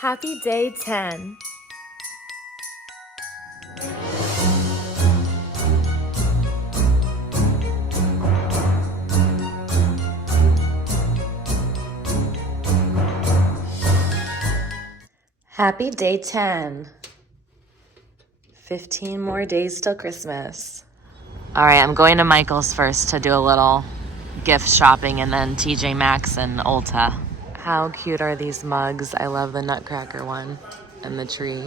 Happy day 10. Happy day 10. 15 more days till Christmas. All right, I'm going to Michael's first to do a little gift shopping and then TJ Maxx and Ulta. How cute are these mugs? I love the Nutcracker one and the tree.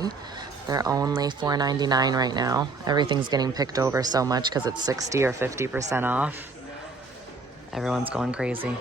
They're only $4.99 right now. Everything's getting picked over so much because it's 60 or 50% off. Everyone's going crazy.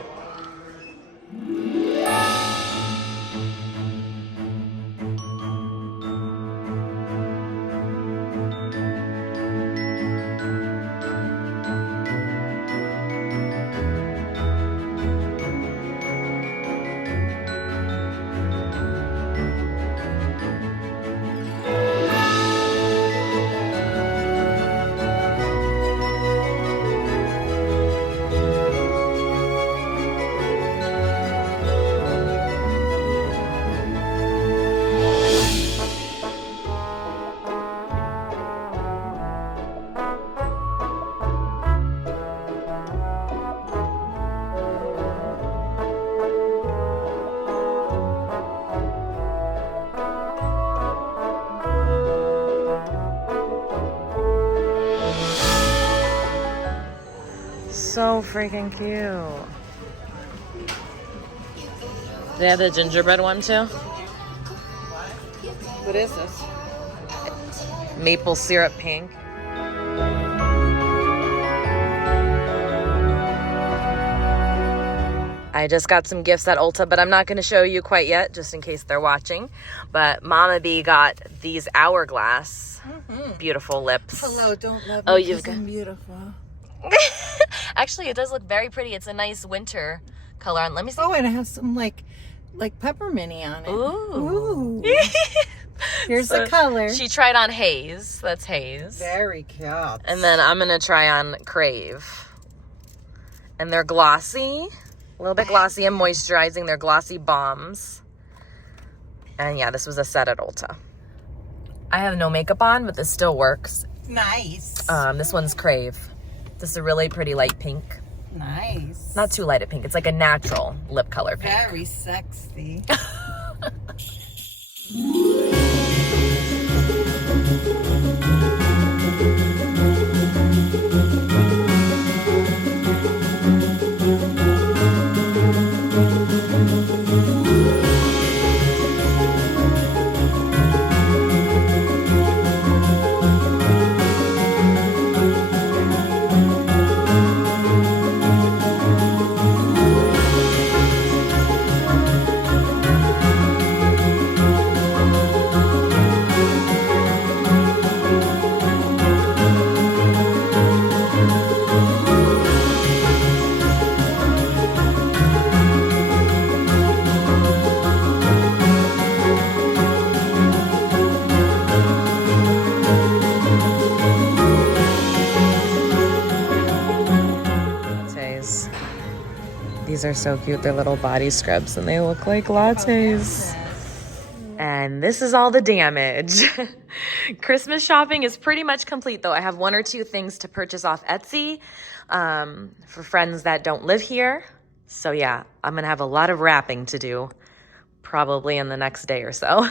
So freaking cute. They have the gingerbread one too? What is this? Maple syrup pink. I just got some gifts at Ulta, but I'm not going to show you quite yet, just in case they're watching. But Mama B got these hourglass, beautiful lips. Hello, don't love me. Oh, you've got beautiful. Actually, it does look very pretty. It's a nice winter color. And let me see. Oh, and it has some like pepperminty on it. Ooh. Here's So the color. She tried on Haze. That's Haze. Very cute. And then I'm going to try on Crave. And they're glossy. A little bit glossy and moisturizing. They're glossy balms. And yeah, this was a set at Ulta. I have no makeup on, but this still works. Nice. This one's Crave. This is a really pretty light pink. Nice. Not too light a pink. It's like a natural lip color pink. Very sexy. These are so cute. They're little body scrubs and they look like lattes. And this is all the damage. Christmas shopping is pretty much complete though. I have one or two things to purchase off Etsy for friends that don't live here. So yeah, I'm gonna have a lot of wrapping to do probably in the next day or so.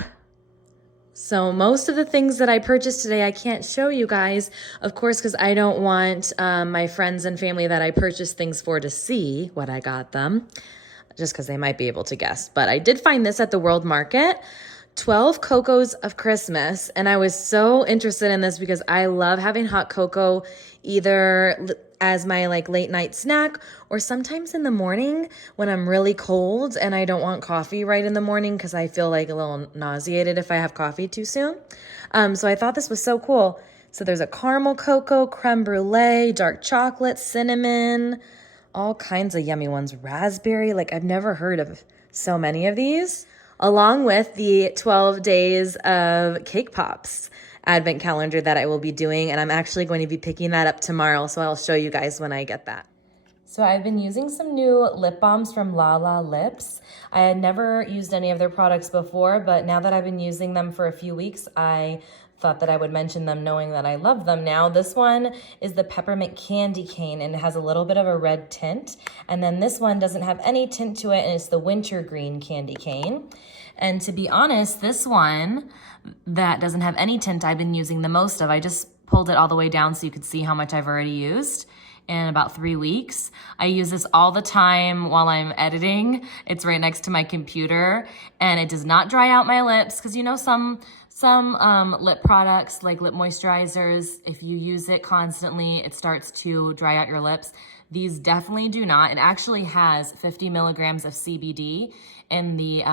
So most of the things that I purchased today, I can't show you guys, of course, because I don't want my friends and family that I purchased things for to see what I got them, just because they might be able to guess. But I did find this at the World Market, 12 Cocos of Christmas. And I was so interested in this because I love having hot cocoa either as my like late night snack or sometimes in the morning when I'm really cold and I don't want coffee right in the morning because I feel like a little nauseated if I have coffee too soon. So I thought this was so cool. So there's a caramel cocoa, creme brulee, dark chocolate, cinnamon, all kinds of yummy ones. Raspberry, like I've never heard of so many of these, along with the 12 days of cake pops advent calendar that I will be doing. And I'm actually going to be picking that up tomorrow. So I'll show you guys when I get that. So I've been using some new lip balms from La La Lips. I had never used any of their products before, but now that I've been using them for a few weeks, I thought that I would mention them knowing that I love them now. This one is the Peppermint Candy Cane, and it has a little bit of a red tint. And then this one doesn't have any tint to it, and it's the Wintergreen Candy Cane. And to be honest, this one that doesn't have any tint I've been using the most of. I just pulled it all the way down so you could see how much I've already used in about 3 weeks. I use this all the time while I'm editing. It's right next to my computer, and it does not dry out my lips, because you know some lip products like lip moisturizers, if you use it constantly, it starts to dry out your lips. These definitely do not. It actually has 50 milligrams of CBD in the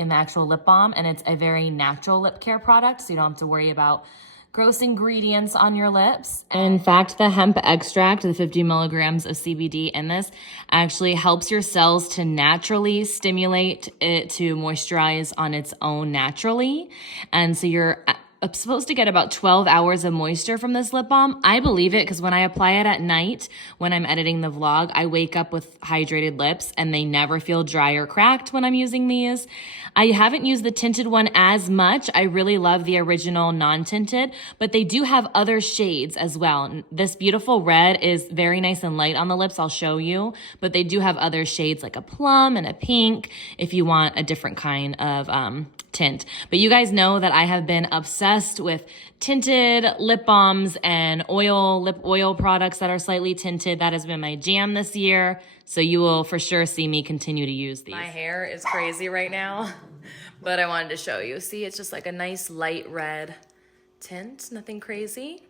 actual lip balm, and it's a very natural lip care product, so you don't have to worry about gross ingredients on your lips. In fact, the hemp extract, the 50 milligrams of CBD in this, actually helps your cells to naturally stimulate it to moisturize on its own naturally. And so you're supposed to get about 12 hours of moisture from this lip balm. I believe it because when I apply it at night, when I'm editing the vlog, I wake up with hydrated lips and they never feel dry or cracked when I'm using these. I haven't used the tinted one as much. I really love the original non-tinted, but they do have other shades as well. This beautiful red is very nice and light on the lips, I'll show you, but they do have other shades like a plum and a pink if you want a different kind of tint. But you guys know that I have been obsessed with tinted lip balms and lip oil products that are slightly tinted. That has been my jam this year. So you will for sure see me continue to use these. My hair is crazy right now, but I wanted to show you. See, it's just like a nice light red tint, nothing crazy.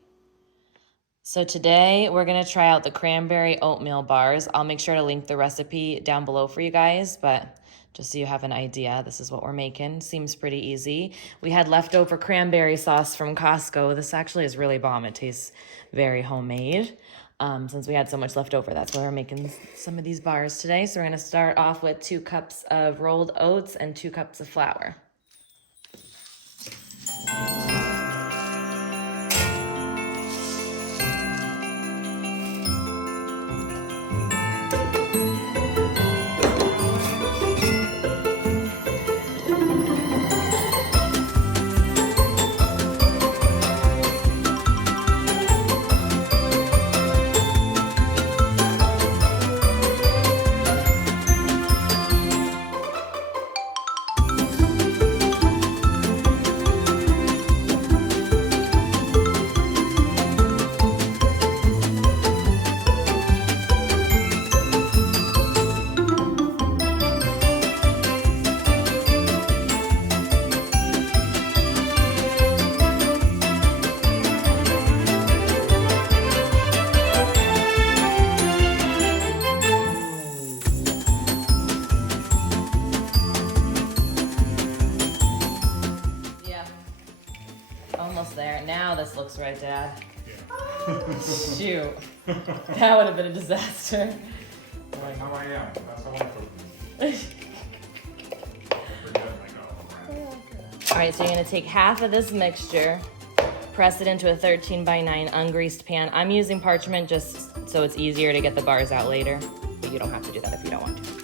So today we're gonna try out the Cranberry Oatmeal bars. I'll make sure to link the recipe down below for you guys, but just so you have an idea, this is what we're making. Seems pretty easy. We had leftover cranberry sauce from Costco. This actually is really bomb. It tastes very homemade. Since we had so much left over, that's why we're making some of these bars today. So we're gonna start off with 2 cups of rolled oats and 2 cups of flour. There. Now this looks right, Dad. Yeah. Shoot. That would have been a disaster. Like how I am. That's how I cook. All right, so you're gonna take half of this mixture, press it into a 13x9 ungreased pan. I'm using parchment just so it's easier to get the bars out later, but you don't have to do that if you don't want to.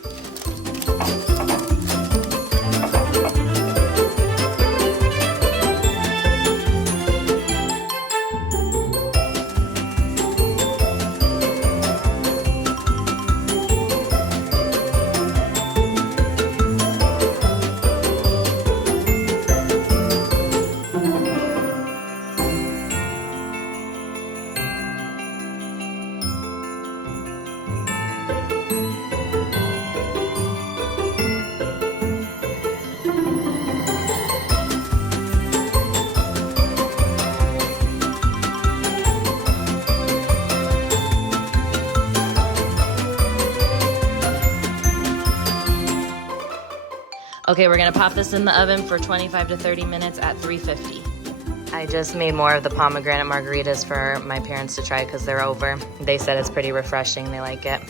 Okay, we're gonna pop this in the oven for 25 to 30 minutes at 350. I just made more of the pomegranate margaritas for my parents to try because they're over. They said it's pretty refreshing, they like it.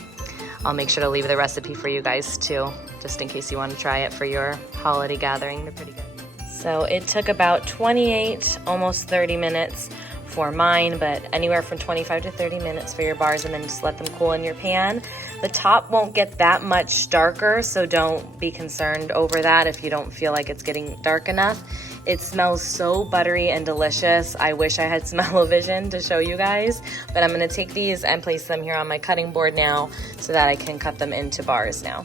I'll make sure to leave the recipe for you guys too, just in case you want to try it for your holiday gathering. They're pretty good. So it took about 28, almost 30 minutes for mine, but anywhere from 25 to 30 minutes for your bars, and then just let them cool in your pan. The top won't get that much darker, so don't be concerned over that if you don't feel like it's getting dark enough. It smells so buttery and delicious. I wish I had smell-o-vision to show you guys, but I'm gonna take these and place them here on my cutting board now so that I can cut them into bars now.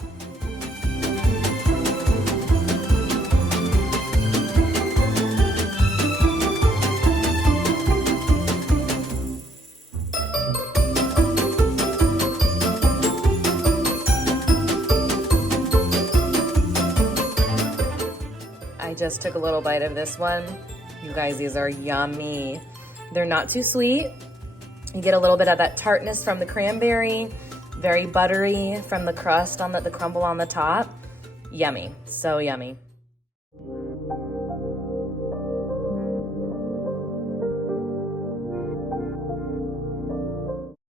I just took a little bite of this one. You guys, these are yummy. They're not too sweet. You get a little bit of that tartness from the cranberry, very buttery from the crust on the crumble on the top. Yummy, so yummy.